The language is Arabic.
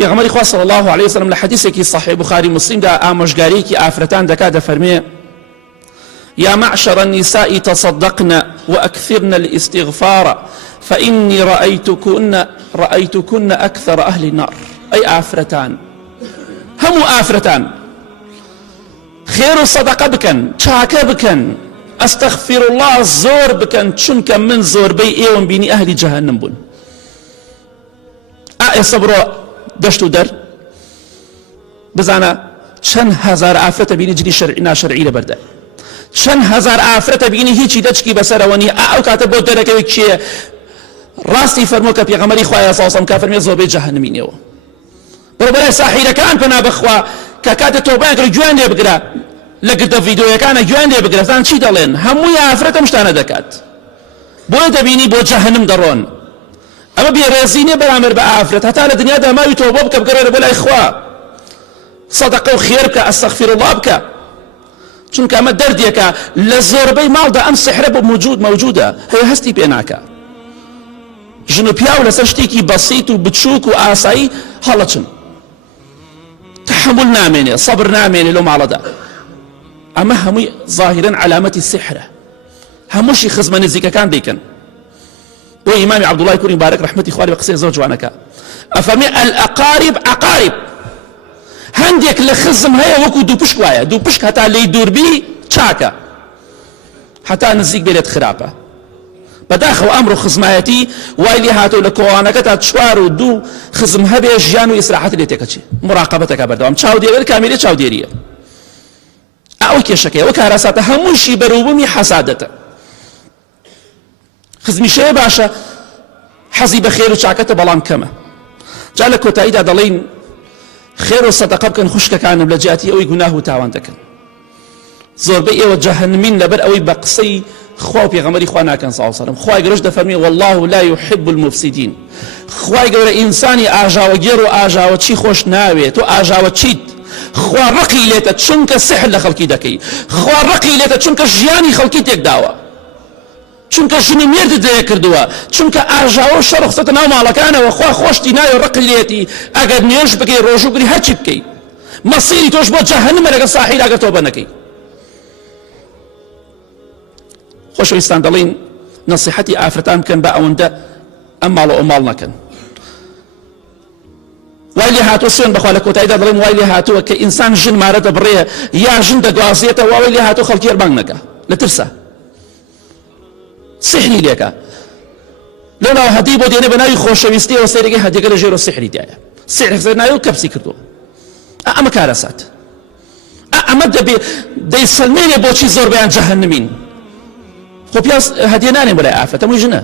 پێغەمبەری خوا صلی الله عليه وسلم لە حەدیثێکی صحیح بخاری مسلمدا ئامۆژگاریەکی ئافرەتان دەکات دەفەرمێ يا معشر النساء تصدقن وأكثرن الاستغفار فإني رأيتكن أكثر أهل النار. أي آفرتان هم آفرتان خير الصدقة بكن شاكا بكن أستغفر الله زور بكن چونك من زور بي ايوان بيني أهل جهنم بون. صبروا دشتو در بزانا چند هزار آفرت بيني جدي شرعي ناشرعي لبرده چند هزار آفرت بینی هیچی دچکی بسرونی او کاتب بود درکوی چیه راستی فرمو که پیغمبری خواه صاصم که فرمی زوبه جهنمی نیو برو برای ساحیره کان پنا بخوا که کات توبه کری جوان دی بگره لگرد ویدیو کان جوان دی بگره زن چی دلین هموی آفرت مشتانه دکات بود بینی بود جهنم درون اما بیرزینه برامر به آفرت حتی لدنیا دماوی توبه بک بگره بلا اخوا صدقه و خیر بک استغفر الله بک چونکە ئەمە دەردێکە لە زۆربەی ماڵدا ئەم سحرە موجودە هەیە هەستی پێ ناکە ژن و پیاو لەسەر شتێکی بەسیط و بچووک و ئاسایی هەڵەچن تحمل نامێنێ سەبر نامێنێ لەو ماڵەدا ئەمە هەمووی ظاهرەن علامەتی سحرە هەمووشی خزمە نزیکەکان دەیکەن بۆ ئیمامی عەبدوڵڵای کوڕی مبارەک ڕەحمەتی خوای لێ بە قسەی زۆر جوانەکە ئەفەرمێ الئەقارب عەقارب هەندێک لە خزم هەیە وەکو دوو پشک وایە دوو پشک هەتا لێی دووربی چاکە هەتا نزیک بێت خراپە بەداخەوە ئەمڕۆ خزمایەتی وای لێ هاتۆ لە کۆوانەکە تا 4 و 2 خزم هەبێ ژیان و ئیسراحەت لێ تێکەچێ مراقەبەتەکە بەردەوام چاودێری کامێرێ چاودێریە ئەو کێشەکەی وەک هەراساتە هەمووشی بەروبوومی حەسادەتە خزمیشەیە باشە حەزی بە خێر و چاکەتە بەڵام کەمە جا لە کۆتاییدا دەڵێن خير الصدقة بكن خشك كان بلجاتي أو جناه وتعوان دكن زور بي وجهنمين لبر أو بقصي خوا بيغمري خوانا كان صلى الله عليه وسلم خوا يجرش دفرمي والله لا يحب المفسدين خوا يجرى إنساني آجا وجيرو آجا وشي خوش ناوي تو آجا وشيت خوا رقي ليتا تشنك السحر لخلقي دكي خوا رقي ليتا تشنك جياني خلقي تيك داوا چونکە ژنی مێردت لێ کردووە چونکە ئاژاوە شەڕ خستە ناو ماڵەکانەوە خوا خۆشتی ناوی و ڕقی لێتی ئەگەر نوێژ بکەی ڕۆژوگری هەرچی بکەی مەسیری تۆش بۆ جەهەنەمە لەگەڵ ساحیر ئەگەر تۆبە نەکەی خۆشەویستان دەڵێن نەسیحەتی ئافرەتان بکەن بە ئەوەندە ئەم ماڵ و ئەو ماڵ نەکەن وای لێ هاتووە سوێن بەخوا لە کۆتاییدا دەڵێن وای لێ هاتووە کە ئینسان ژن مارە دەبڕێ یا ژن دەگوازێتە وای لێ هاتووە خەڵکی هەربانگ نەکە لە ترسە سحری لێکە لەناو هەدی بۆ دێنێ بە ناوی خۆشەویستیەوە سەیرەکەی هەدیەکە لە ژێر و سحری دایە سحر خزێر ناوی و کەپسی کردووە ئەمە کارەسات ئەمە دەیسەلمێنێ بۆچی زۆربەیان جەهەنەمین خۆ پیاس هەدیە نانێن بەلای ئافرەت هەمووی ژنە